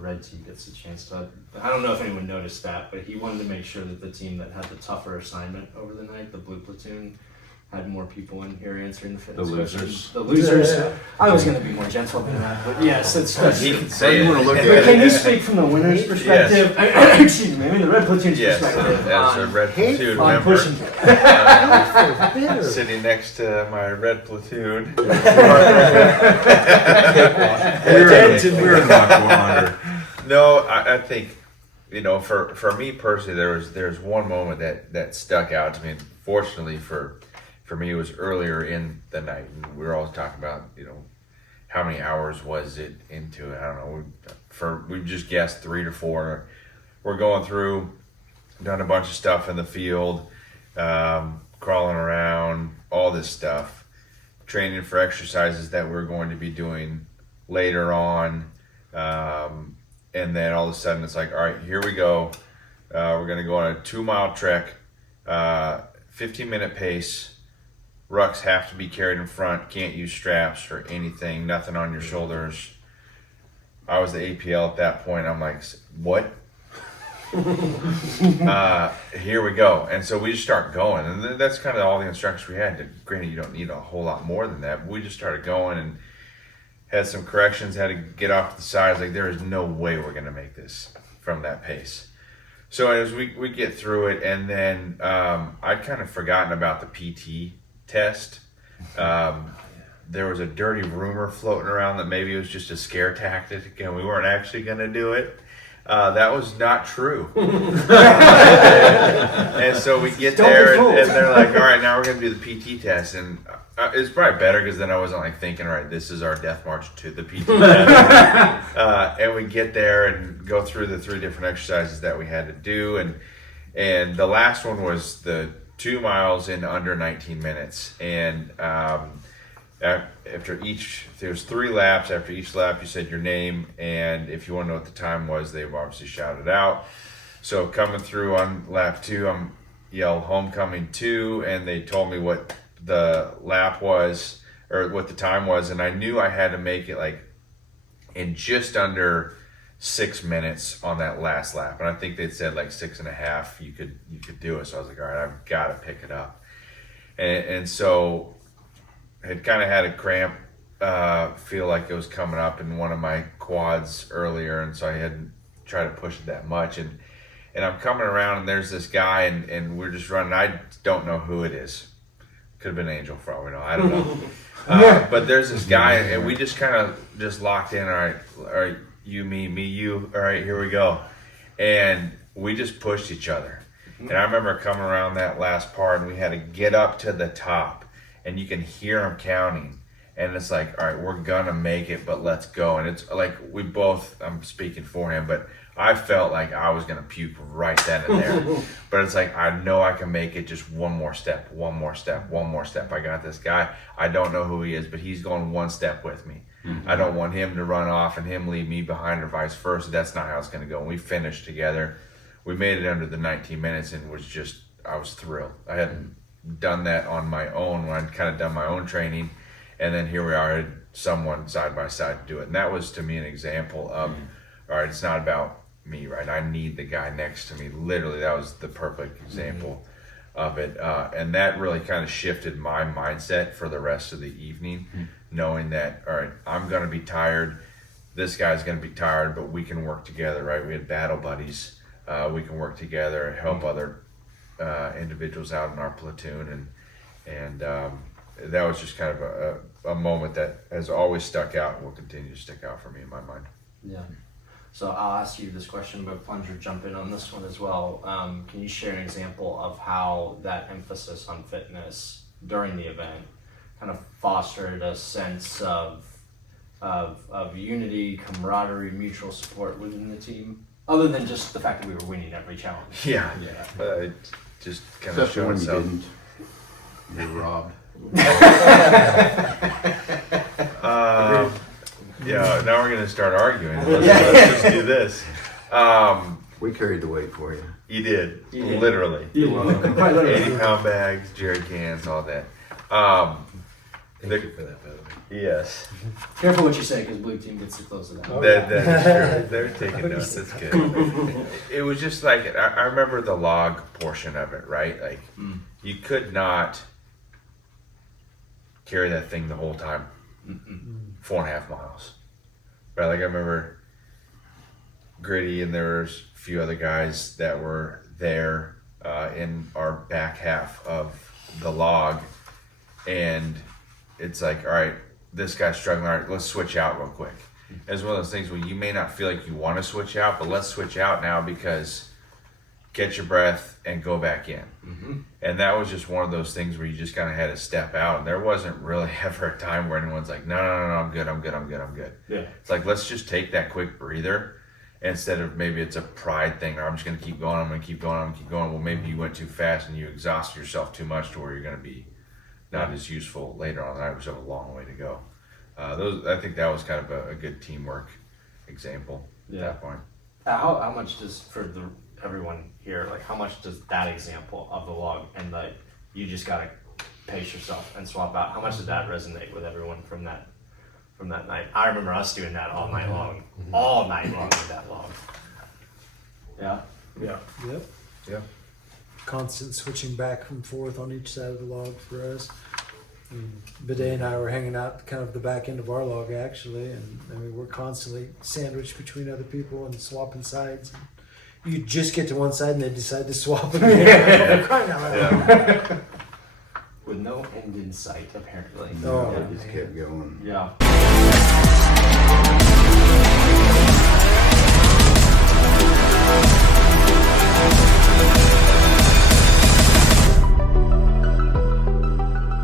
red team gets a chance to. I don't know if anyone noticed that, but he wanted to make sure that the team that had the tougher assignment over the night, the blue platoon, had more people in here answering the fitness questions. The losers. Yeah. I was going to be more gentle than that, but yes, that's he can say it. But can you speak from the winner's perspective? Yes. Excuse me, maybe the red platoon's perspective. As a red platoon member, sitting next to my red platoon. We're not going under. No, I think, for me personally, there's one moment that stuck out to me. And fortunately for me, it was earlier in the night, and we were always talking about, how many hours was it into it? I don't know. We just guessed 3 to 4. We're going through, done a bunch of stuff in the field, crawling around, all this stuff, training for exercises that we're going to be doing later on. And then all of a sudden it's like, all right, here we go. We're going to go on a 2-mile trek, 15-minute pace. Rucks have to be carried in front, can't use straps or anything, nothing on your shoulders. I was the APL at that point. I'm like, what? Here we go. And so we just start going. And that's kind of all the instructions we had. Granted, you don't need a whole lot more than that. But we just started going and had some corrections, had to get off to the sides. Like, there is no way we're going to make this from that pace. So as we get through it, and then I'd kind of forgotten about the PT test. There was a dirty rumor floating around that maybe it was just a scare tactic and we weren't actually going to do it. That was not true. And so we get there and they're like, all right, now we're going to do the PT test. And it's probably better because then I wasn't like thinking, all right, this is our death march to the PT test. And we get there and go through the 3 different exercises that we had to do. And the last one was the 2 miles in under 19 minutes. And after each, there's 3 laps. After each lap, you said your name, and if you want to know what the time was, they've obviously shouted out. So coming through on lap 2, I'm yelled homecoming 2, and they told me what the lap was, or what the time was, and I knew I had to make it like in just under 6 minutes on that last lap, and I think they'd said like 6.5. You could do it. So I was like, all right, I've got to pick it up, and so had kind of had a cramp, feel like it was coming up in one of my quads earlier, and so I hadn't tried to push it that much, and I'm coming around, and there's this guy, and we're just running. I don't know who it is. Could have been Angel for all we know. I don't know. But there's this guy, and we just kind of just locked in. All right, you, me, you. All right, here we go. And we just pushed each other. And I remember coming around that last part, and we had to get up to the top, and you can hear him counting. And it's like, all right, we're going to make it, but let's go. And it's like we both, I'm speaking for him, but I felt like I was going to puke right then and there. But it's like, I know I can make it, just one more step. I got this guy. I don't know who he is, but he's going one step with me. Mm-hmm. I don't want him to run off and him leave me behind or vice versa. That's not how it's going to go. And we finished together. We made it under the 19 minutes and I was thrilled. I hadn't done that on my own when I'd kind of done my own training. And then here we are, had someone side by side to do it. And that was to me an example of, all right, it's not about me, right? I need the guy next to me. Literally, that was the perfect example of it. And that really kind of shifted my mindset for the rest of the evening, knowing that, all right, I'm going to be tired. This guy's going to be tired, but we can work together, right? We had battle buddies. We can work together and help other individuals out in our platoon. And that was just kind of a moment that has always stuck out and will continue to stick out for me in my mind. Yeah. So I'll ask you this question, but Plunger, jump in on this one as well. Can you share an example of how that emphasis on fitness during the event kind of fostered a sense of unity, camaraderie, mutual support within the team, other than just the fact that we were winning every challenge? Yeah. But it just kind of showed itself. You were robbed. Yeah, now we're going to start arguing. Let's just do this. We carried the weight for you. You did. Literally. 80-pound bags, jerry cans, all that. Thank you for that, by the way. Yes. Careful what you say, because blue team gets too close to that. Oh, That is true. They're taking notes. That's good. It was just like I remember the log portion of it, right? Like you could not carry that thing the whole time, 4.5 miles, right? Like I remember Gritty and there was a few other guys that were there in our back half of the log, and it's like, all right, this guy's struggling. All right, let's switch out real quick. It's one of those things where you may not feel like you want to switch out, but let's switch out now because catch your breath and go back in. And that was just one of those things where you just kind of had to step out. And there wasn't really ever a time where anyone's like, no, I'm good. Yeah. It's like, let's just take that quick breather instead of maybe it's a pride thing or I'm just going to keep going. I'm going to keep going. Well, maybe you went too fast and you exhausted yourself too much to where you're going to be not as useful later on in the night, which have a long way to go. I think that was kind of a good teamwork example at that point. How much does, for everyone here, like how much does that example of the log and like you just gotta pace yourself and swap out, how much did that resonate with everyone from that night? I remember us doing that all night long with that log. Yeah. Yep. Yeah. Constant switching back and forth on each side of the log for us. Bidet and I were hanging out kind of the back end of our log actually, and I mean we're constantly sandwiched between other people and swapping sides. You just get to one side and they decide to swap again. Crying out loud. With no end in sight, apparently. Oh, I just kept going. Yeah.